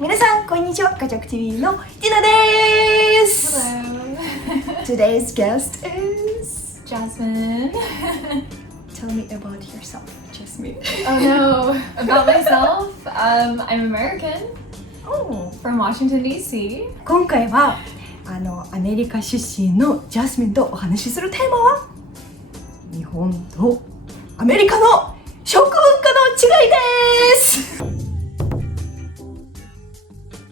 皆さんこんにちは、KachokTV のティナです。 Hello. Today's guest is Jasmine. Tell me about yourself, Jasmine. Oh no, about myself. I'm American from Washington, D.C. 今回はアメリカ出身のジャスミンとお話しするテーマは日本とアメリカの食文化の違いです。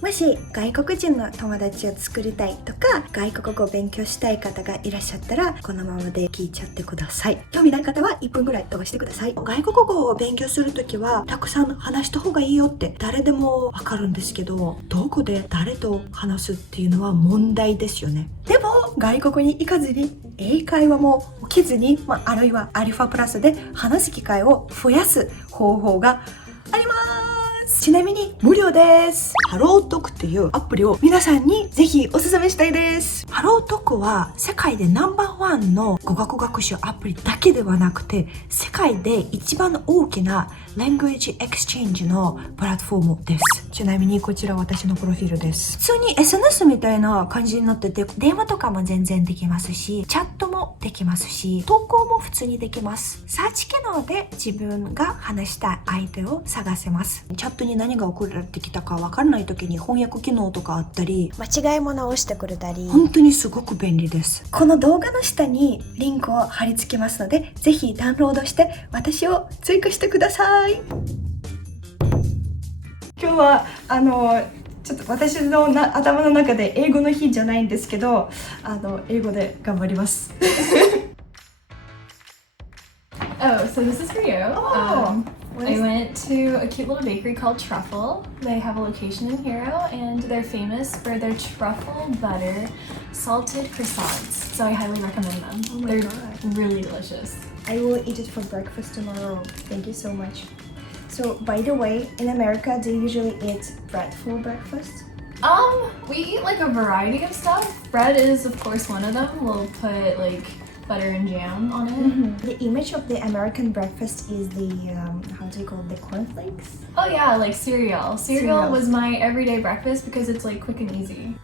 もし外国人の友達を作りたいとか外国語を勉強したい方がいらっしゃったらこのままで聞いちゃってください。興味ない方は1分ぐらい飛ばしてください。外国語を勉強するときはたくさん話した方がいいよって誰でもわかるんですけど、どこで誰と話すっていうのは問題ですよね。でも外国に行かずに英会話も起きずに、あるいはアルファプラスで話す機会を増やす方法があります。ちなみに無料です。HelloTalk っていうアプリを皆さんにぜひおすすめしたいです。HelloTalk は世界でナンバーワンの語学学習アプリだけではなくて世界で一番大きな Language Exchange のプラットフォームです。ちなみにこちら私のプロフィールです。普通に SNS みたいな感じになってて電話とかも全然できますしチャットもできますし投稿も普通にできます。サーチ機能で自分が話したい相手を探せます。チャットに何が送られてきたか分からない時に翻訳機能とかあったり間違いも直してくれたり本当にすごく便利です。この動画の下にリンクを貼り付けますのでぜひダウンロードして私を追加してください。今日はちょっと私の頭の中で英語の日じゃないんですけど英語で頑張ります。Oh, so this is for you. I went to a cute little bakery called Truffle. They have a location in Hero, and they're famous for their truffle butter salted croissants. So I highly recommend them. Oh my they're God. really delicious. I will eat it for breakfast tomorrow. Thank you so much. So, by the way, in America, do you usually eat bread for breakfast? We eat like a variety of stuff. Bread is of course one of them. We'll put like butter and jam on it. The image of the American breakfast is the, how do you call it, the cornflakes? Oh yeah, like cereal. Cereal was my everyday breakfast because it's like quick and easy.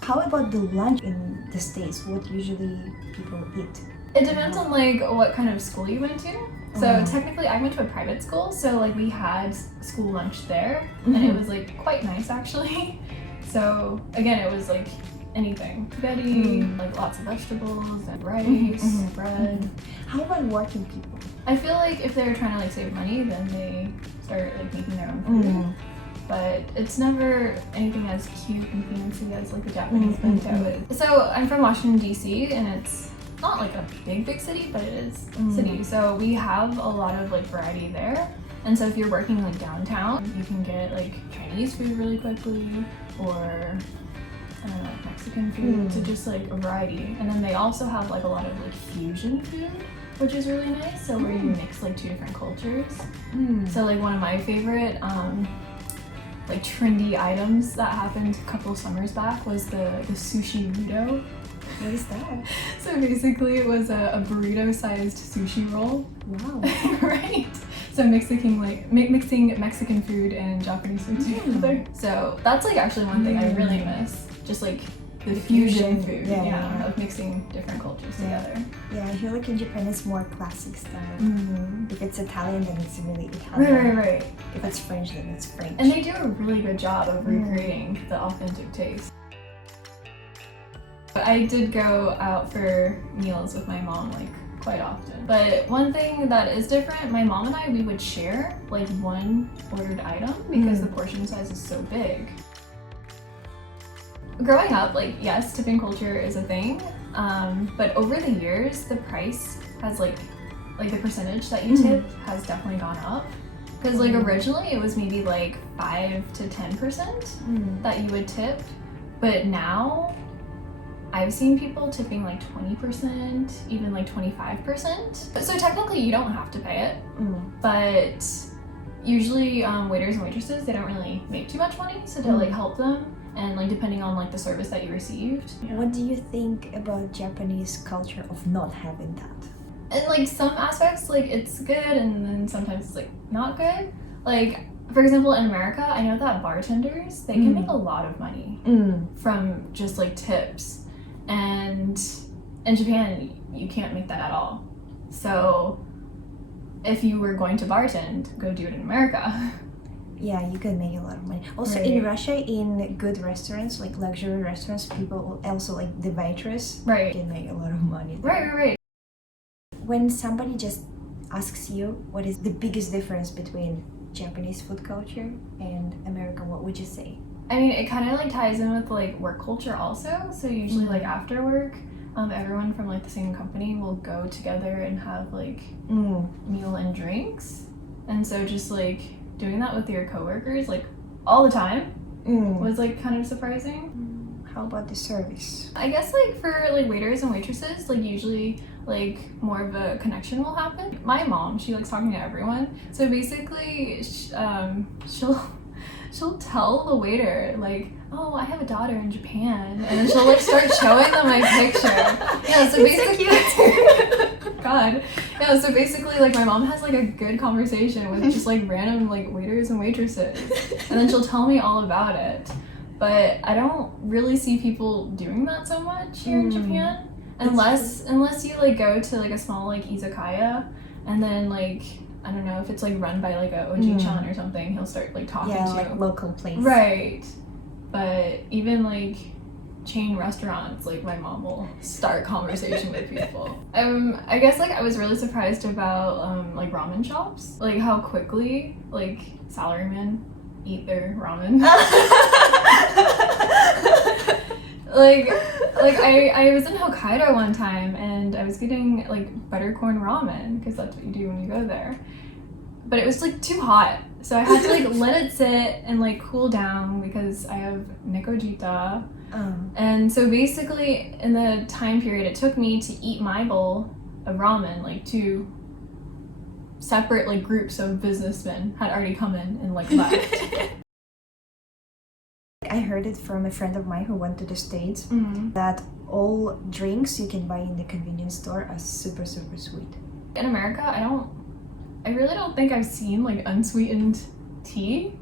How about the lunch in the States? What usually people eat? It depends on like what kind of school you went to. So technically I went to a private school, so like we had school lunch there and it was like quite nice actually. So again, it was like anything. Spaghetti, like lots of vegetables and rice, bread. How about working people? I feel like if they're trying to like save money, then they start like making their own food. But it's never anything as cute and fancy as like the Japanese bento is. So I'm from Washington, D.C. and it's not like a big city, but it is a city. So we have a lot of like variety there. And so if you're working like downtown, you can get like Chinese food really quickly or I don't know, Mexican food. So just like a variety. And then they also have like a lot of like fusion food, which is really nice. So where you mix like two different cultures. So like one of my favorite like trendy items that happened a couple summers back was the sushi burrito. What is that? So basically it was a burrito-sized sushi roll. Wow. Right? So mixing Mexican food and Japanese food together. So that's like actually one thing I really miss. Just like the fusion food, of mixing different cultures together. Yeah, I feel like in Japan it's more classic style. If it's Italian, then it's really Italian. Right. If it's French, then it's French. And they do a really good job of recreating the authentic taste. I did go out for meals with my mom like quite often. But one thing that is different, my mom and I, we would share like one ordered item because the portion size is so big. Growing up, like yes, tipping culture is a thing, but over the years, the price has like the percentage that you tip has definitely gone up. Because like originally it was maybe like 5 to 10% that you would tip, but now I've seen people tipping like 20%, even like 25%. So technically you don't have to pay it, but usually waiters and waitresses, they don't really make too much money, so to like help them and like depending on like the service that you received. What do you think about Japanese culture of not having that? And like some aspects, like it's good, and then sometimes it's like not good. Like For example, in America, I know that bartenders, they can make a lot of money from just like tips. And in Japan, you can't make that at all. So if you were going to bartend, go do it in America. Yeah, you can make a lot of money. Also, Right. in Russia, in good restaurants, like luxury restaurants, people also like the waitress Right. can make a lot of money. Right. When somebody just asks you what is the biggest difference between Japanese food culture and American, what would you say? I mean, it kind of like ties in with like work culture also. So usually like after work, everyone from like the same company will go together and have like meal and drinks. And so just like doing that with your coworkers like all the time was like kind of surprising. How about the service? I guess like for like waiters and waitresses, like usually like more of a connection will happen. My mom, she likes talking to everyone. So basically she'll tell the waiter like, oh, I have a daughter in Japan, and then she'll like start showing them my picture. Yeah, so basically God. Yeah, so basically like my mom has like a good conversation with just like random like waiters and waitresses. And then she'll tell me all about it. But I don't really see people doing that so much here in Japan. Unless you like go to like a small like izakaya, and then like I don't know if it's like run by like a oji-chan or something, he'll start like talking to like you. local place. Right. But even like chain restaurants, like my mom will start conversation with people. I guess like I was really surprised about like ramen shops, like how quickly like salarymen eat their ramen. I was in Hokkaido one time and I was getting like buttercorn ramen because that's what you do when you go there. But it was like too hot, so I had to like let it sit and like cool down because I have nekojita. And so basically in the time period it took me to eat my bowl of ramen, like two separate like groups of businessmen had already come in and like left. I heard it from a friend of mine who went to the States that all drinks you can buy in the convenience store are super sweet. In America, I really don't think I've seen like unsweetened tea,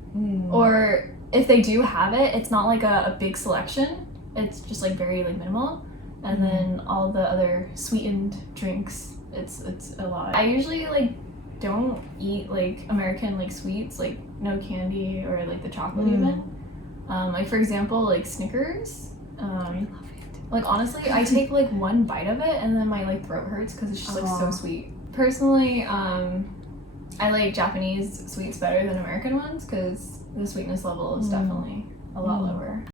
or if they do have it, it's not like a big selection. It's just like very like minimal, and then all the other sweetened drinks, it's a lot. I usually like don't eat like American like sweets, like no candy or like the chocolate even. Like for example, like Snickers. I love it. Like honestly, I take like one bite of it and then my like throat hurts because it's just like so sweet. Personally, I like Japanese sweets better than American ones because the sweetness level is definitely a lot lower.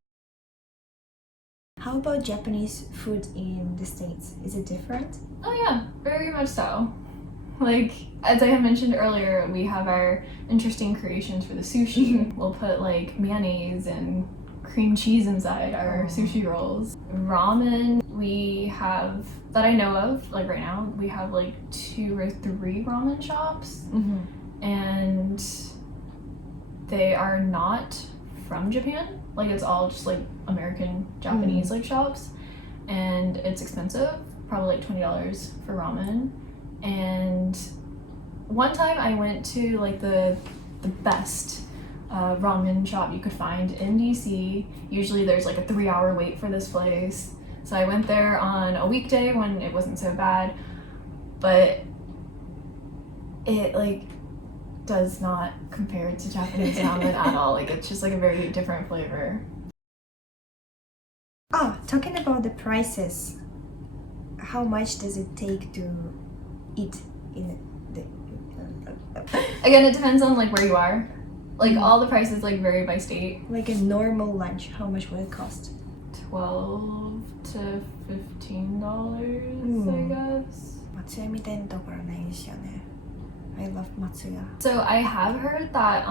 How about Japanese food in the States? Is it different? Oh yeah, very much so. Like, as I had mentioned earlier, we have our interesting creations for the sushi. We'll put like mayonnaise and cream cheese inside our sushi rolls. Ramen, we have, that I know of, like right now, we have like 2 or 3 ramen shops. And they are not from Japan. Like it's all just like American, Japanese like shops. And it's expensive, probably like $20 for ramen. And one time I went to like the best ramen shop you could find in DC. Usually there's like a 3-hour wait for this place. So I went there on a weekday when it wasn't so bad, but it like does not compare to Japanese ramen at all. Like it's just like a very different flavor. Talking about the prices, how much does it take to eat in the Again, it depends on like where you are. Like all the prices like vary by state. like a normal lunch, how much will it cost? $12 to $15, I guess. 松屋みたいなところないですよね。I love 松屋. So I have heard that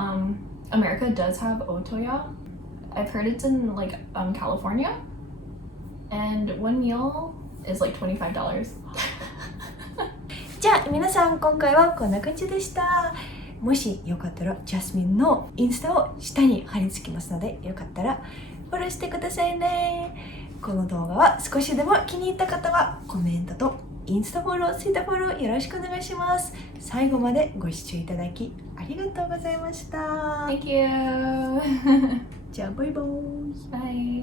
America does have otoya. I've heard it's in like California, and one meal is like $25. じゃあ皆さん今回はこんな感じでした。もしよかったらジャスミンのインスタを下に貼り付けますので、よかったらフォローしてくださいね。この動画は少しでも気に入った方はコメントとインスタフォロー、ツイッターフォローよろしくお願いします。最後までご視聴いただきありがとうございました。Thank you. じゃあバイバイ。Bye.